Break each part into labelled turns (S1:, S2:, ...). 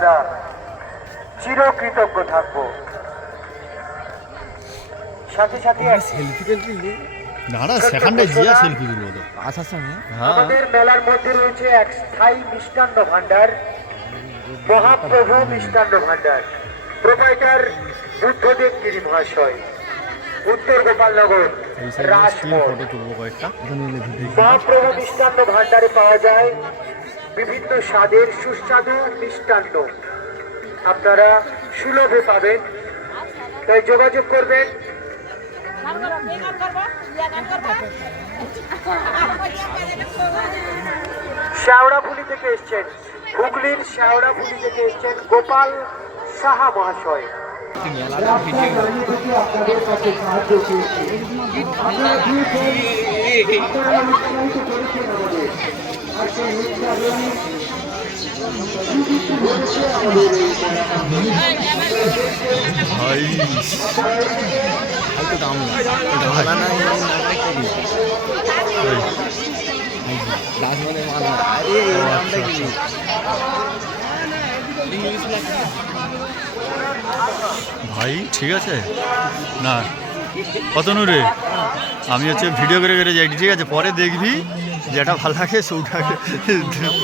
S1: আমরা চিরকৃতজ্ঞ থাকব। সাথে সাথে
S2: তো।
S3: আসার সময়
S2: হ্যাঁ।
S1: আমাদের মেলার মধ্যে রয়েছে এক স্থায়ী মিষ্টান্ন ভান্ডার মহাপ্রভু মিষ্টান্ন ভান্ডার প্রোপাইটার বুদ্ধদেব গিরি মহাশয় উত্তর গোপালনগর
S2: কয়েকটা।
S1: মহাপ্রভু মিষ্টান্ন ভান্ডারে পাওয়া যায় বিভিন্ন স্বাদের সুস্বাদু মিষ্টান্ন। আপনারা সুলভে পাবেন। তাই যোগাযোগ করবেন। শেওড়াফুলি থেকে এসছেন হুগলির শেওড়াফুলি থেকে এসছেন গোপাল সাহা মহাশয়। আপনাদের
S2: ভাই ভাই ঠিক আছে? না। কত নুরে? আমি হচ্ছে ভিডিও করে করে যাই ঠিক আছে? পরে দেখবি। যেটা ভালো লাগে সেটাকে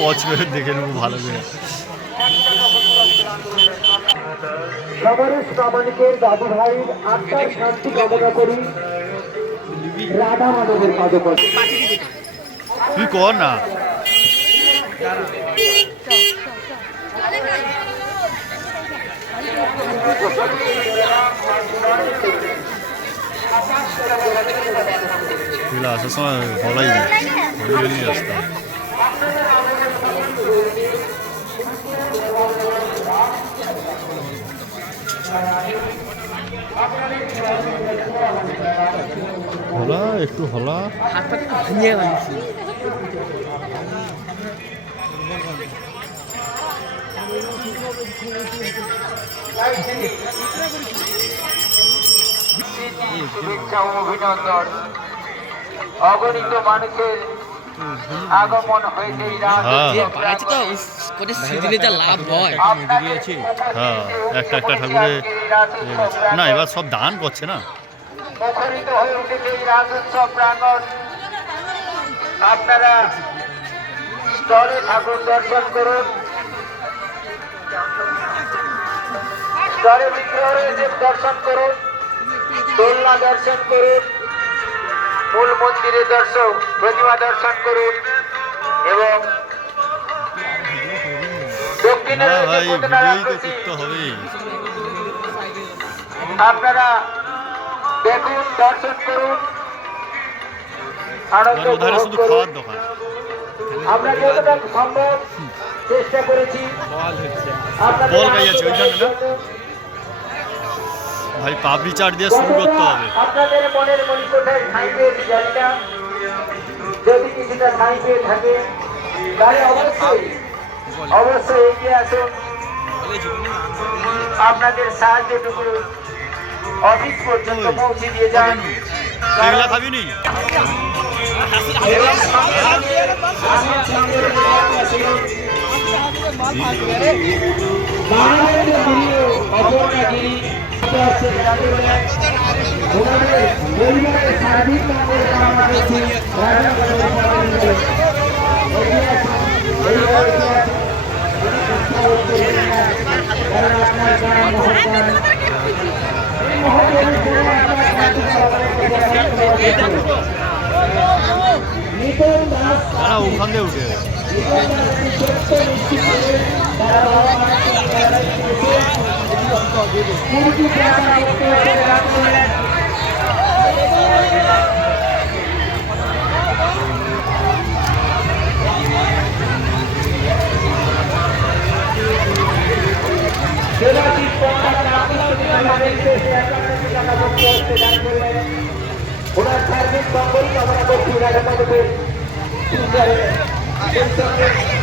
S2: পচ করে দেখে নেব ভালো করে।
S1: সবারই প্রামাণিকের দাদু ভাইয়ের আত্মার শান্তি কামনা করি। রাধা মাধবের পাদপদ
S2: তুই কর না। আসার সময় বলাই যায় বলে নিয়ে আসতাম হলা একটু হলা
S1: শুভেচ্ছা অভিনন্দন। অগণিত মানুষের আগমন হয়েছে
S2: হ্যাঁ।
S3: তো করে সেদিনে যা লাভ হয়।
S2: হ্যাঁ একটা একটা ঠাকুরে না এবার সব দান করছে না।
S1: মুখরিত হয়ে উঠেছে এই রাজোৎসব প্রাঙ্গণ আপনারা স্তরে ঠাকুর দর্শন করুন। স্তরে বিগ্রহ রয়েছে দর্শন করুন। দোলনা দর্শন করুন। মূল মন্দিরে দর্শক প্রতিমা দর্শন করুন এবং
S2: হবেই।
S1: আপনারা দেখুন দর্শন করুন আনন্দ করুন। আমরা যতটা সম্ভব চেষ্টা করেছি। আপনাদের
S2: ভাই পাবলি চাট দিয়ে শুরু করতে হবে।
S1: আপনাদের মনের মনিকোঠায় ঠাঁই পেয়েছি জানি না। যদি কিছুটা ঠাঁই পেয়ে থাকে। তাহলে অবশ্যই অবশ্যই এগিয়ে আসুন। আপনাদের সাহায্যটুকু অফিস পর্যন্ত পৌঁছে দিয়ে যান।
S2: এগুলা খাবি নি? দিয়ে উঠে
S1: ওনার সার্বিক মঙ্গল কামনা করছি রাজা মাধবের বীরেন্দ্র গায়ে তাদের নাম বীরেন্দ্র গায়ে